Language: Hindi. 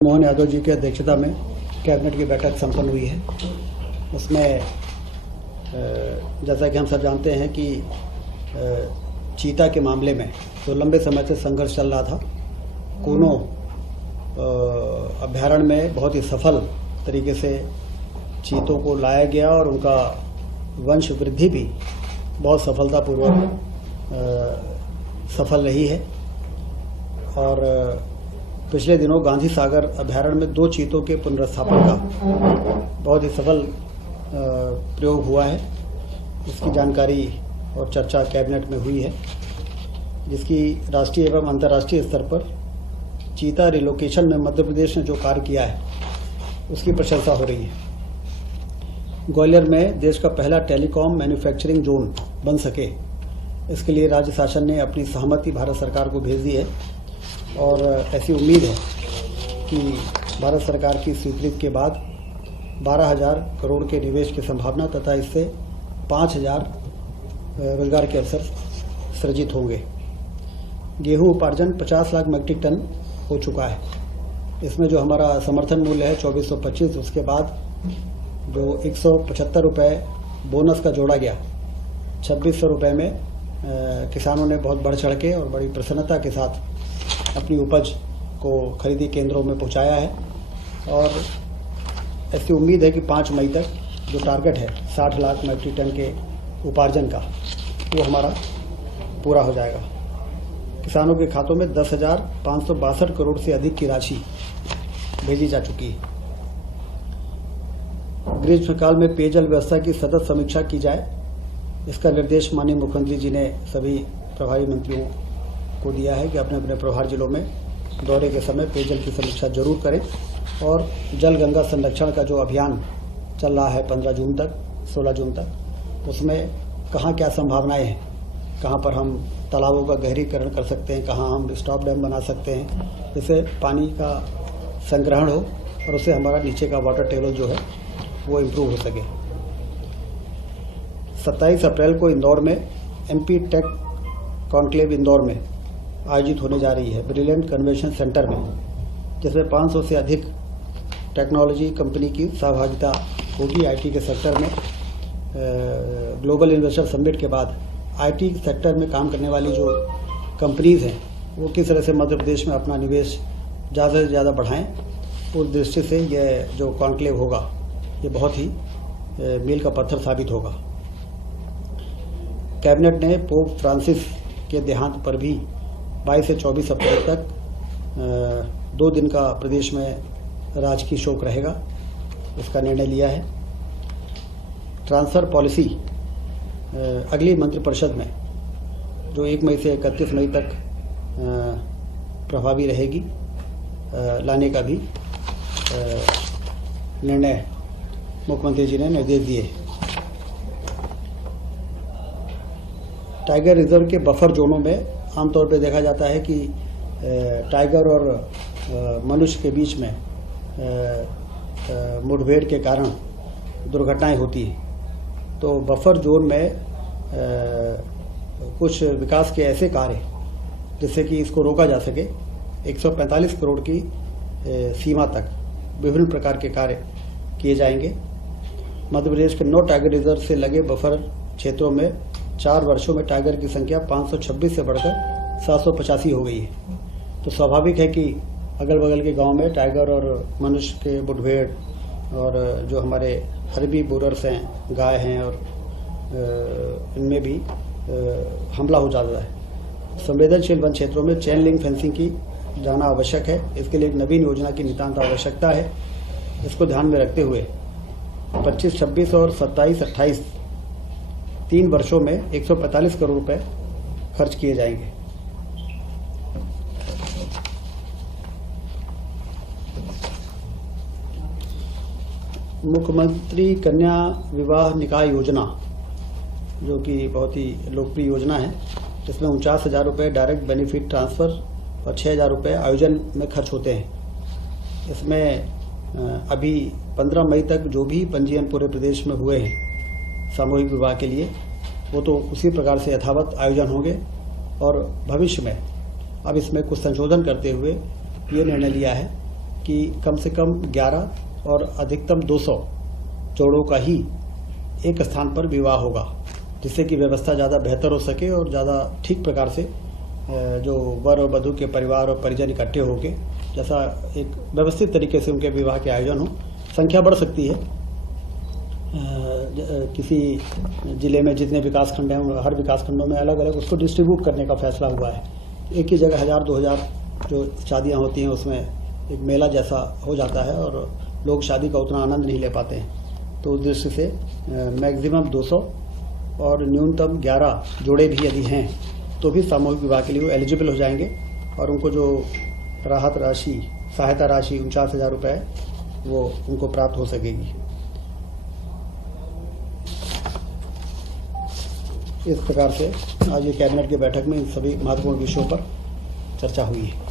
मोहन यादव जी की अध्यक्षता में कैबिनेट की बैठक संपन्न हुई है। उसमें जैसा कि हम सब जानते हैं कि चीता के मामले में जो लंबे समय से संघर्ष चल रहा था, कूनो अभ्यारण्य में बहुत ही सफल तरीके से चीतों को लाया गया और उनका वंश वृद्धि भी बहुत सफलतापूर्वक सफल रही है। और पिछले दिनों गांधी सागर अभ्यारण्य में 2 चीतों के पुनर्स्थापन का बहुत ही सफल प्रयोग हुआ है। इसकी जानकारी और चर्चा कैबिनेट में हुई है, जिसकी राष्ट्रीय एवं अंतर्राष्ट्रीय स्तर पर चीता रिलोकेशन में मध्य प्रदेश ने जो कार्य किया है उसकी प्रशंसा हो रही है। ग्वालियर में देश का पहला टेलीकॉम मैन्युफैक्चरिंग जोन बन सके, इसके लिए राज्य शासन ने अपनी सहमति भारत सरकार को भेज दी है और ऐसी उम्मीद है कि भारत सरकार की स्वीकृति के बाद 12,000 करोड़ के निवेश की संभावना तथा इससे 5,000 रोजगार के अवसर सृजित होंगे। गेहूं उपार्जन 50 लाख मीट्रिक टन हो चुका है। इसमें जो हमारा समर्थन मूल्य है 2425, उसके बाद जो 175 रुपये बोनस का जोड़ा गया, 2600 रुपये में किसानों ने बहुत बढ़ चढ़ के और बड़ी प्रसन्नता के साथ अपनी उपज को खरीदी केंद्रों में पहुंचाया है। और ऐसी उम्मीद है कि 5 मई तक जो टारगेट है 60 लाख मीट्रिक टन के उपार्जन का, वो हमारा पूरा हो जाएगा। किसानों के खातों में 10,562 करोड़ से अधिक की राशि भेजी जा चुकी है। ग्रीष्मकाल में पेयजल व्यवस्था की सतत समीक्षा की जाए, इसका निर्देश माननीय मुख्यमंत्री जी ने सभी प्रभारी मंत्रियों को दिया है कि अपने अपने प्रभार जिलों में दौरे के समय पेयजल की समीक्षा जरूर करें। और जल गंगा संरक्षण का जो अभियान चल रहा है 15 जून तक 16 जून तक, उसमें कहाँ क्या संभावनाएं हैं, कहाँ पर हम तालाबों का गहरीकरण कर सकते हैं, कहाँ हम स्टॉप डैम बना सकते हैं, जिससे पानी का संग्रहण हो और उससे हमारा नीचे का वाटर टेबल जो है वो इम्प्रूव हो सके। 27 अप्रैल को इंदौर में MP टेक कॉन्क्लेव इंदौर में आयोजित होने जा रही है, ब्रिलियंट कन्वेंशन सेंटर में, जिसमें 500 से अधिक टेक्नोलॉजी कंपनी की सहभागिता होगी। IT के सेक्टर में ग्लोबल इन्वेस्टर समिट के बाद IT सेक्टर में काम करने वाली जो कंपनीज हैं वो किस तरह से मध्य प्रदेश में अपना निवेश ज़्यादा से ज़्यादा बढ़ाएं, उस दृष्टि से यह जो कॉन्क्लेव होगा ये बहुत ही मील का पत्थर साबित होगा। कैबिनेट ने पोप फ्रांसिस के देहांत पर भी 22 से 24 अप्रैल तक 2 दिन का प्रदेश में राजकीय शोक रहेगा, इसका निर्णय लिया है। ट्रांसफर पॉलिसी अगली मंत्रिपरिषद में जो 1 मई से 31 मई तक प्रभावी रहेगी, लाने का भी निर्णय मुख्यमंत्री जी ने निर्देश दिए। टाइगर रिजर्व के बफर जोनों में आमतौर पर देखा जाता है कि टाइगर और मनुष्य के बीच में मुठभेड़ के कारण दुर्घटनाएं होती हैं। तो बफर जोन में कुछ विकास के ऐसे कार्य जिससे कि इसको रोका जा सके, 145 करोड़ की सीमा तक विभिन्न प्रकार के कार्य किए जाएंगे। मध्य प्रदेश के 9 टाइगर रिजर्व से लगे बफर क्षेत्रों में 4 वर्षों में टाइगर की संख्या 526 से बढ़कर 785 हो गई है। तो स्वाभाविक है कि अगल बगल के गांव में टाइगर और मनुष्य के मुठभेड़ और जो हमारे हर्बी बोरर्स हैं, गाय हैं, और इनमें भी हमला हो जाता है। संवेदनशील वन क्षेत्रों में चेन लिंक फेंसिंग की जाना आवश्यक है। इसके लिए एक नवीन योजना की नितांत आवश्यकता है। इसको ध्यान में रखते हुए 25, 26 और 27, 28 3 वर्षों में 145 करोड़ रुपए खर्च किए जाएंगे। मुख्यमंत्री कन्या विवाह निकाह योजना, जो कि बहुत ही लोकप्रिय योजना है, इसमें 49,000 रुपये डायरेक्ट बेनिफिट ट्रांसफ़र और 6,000 रुपये आयोजन में खर्च होते हैं। इसमें अभी 15 मई तक जो भी पंजीयन पूरे प्रदेश में हुए हैं सामूहिक विवाह के लिए, वो तो उसी प्रकार से यथावत आयोजन होंगे। और भविष्य में अब इसमें कुछ संशोधन करते हुए ये निर्णय लिया है कि कम से कम 11 और अधिकतम 200 जोड़ों का ही एक स्थान पर विवाह होगा, जिससे कि व्यवस्था ज़्यादा बेहतर हो सके और ज़्यादा ठीक प्रकार से जो वर और वधू के परिवार और परिजन इकट्ठे होके जैसा एक व्यवस्थित तरीके से उनके विवाह के आयोजन हो। संख्या बढ़ सकती है, किसी जिले में जितने विकास खंड हैं हर विकास खंडों में अलग अलग उसको डिस्ट्रीब्यूट करने का फैसला हुआ है। एक ही जगह 1000-2000 जो शादियां होती हैं उसमें एक मेला जैसा हो जाता है और लोग शादी का उतना आनंद नहीं ले पाते हैं। तो उस दृष्टि से मैक्सिमम 200 और न्यूनतम 11 जोड़े भी यदि हैं तो भी सामूहिक विवाह के लिए वो एलिजिबल हो जाएंगे और उनको जो राहत राशि, सहायता राशि 49,000 रुपये वो उनको प्राप्त हो सकेगी। इस प्रकार से आज ये कैबिनेट की बैठक में इन सभी महत्वपूर्ण विषयों पर चर्चा हुई है।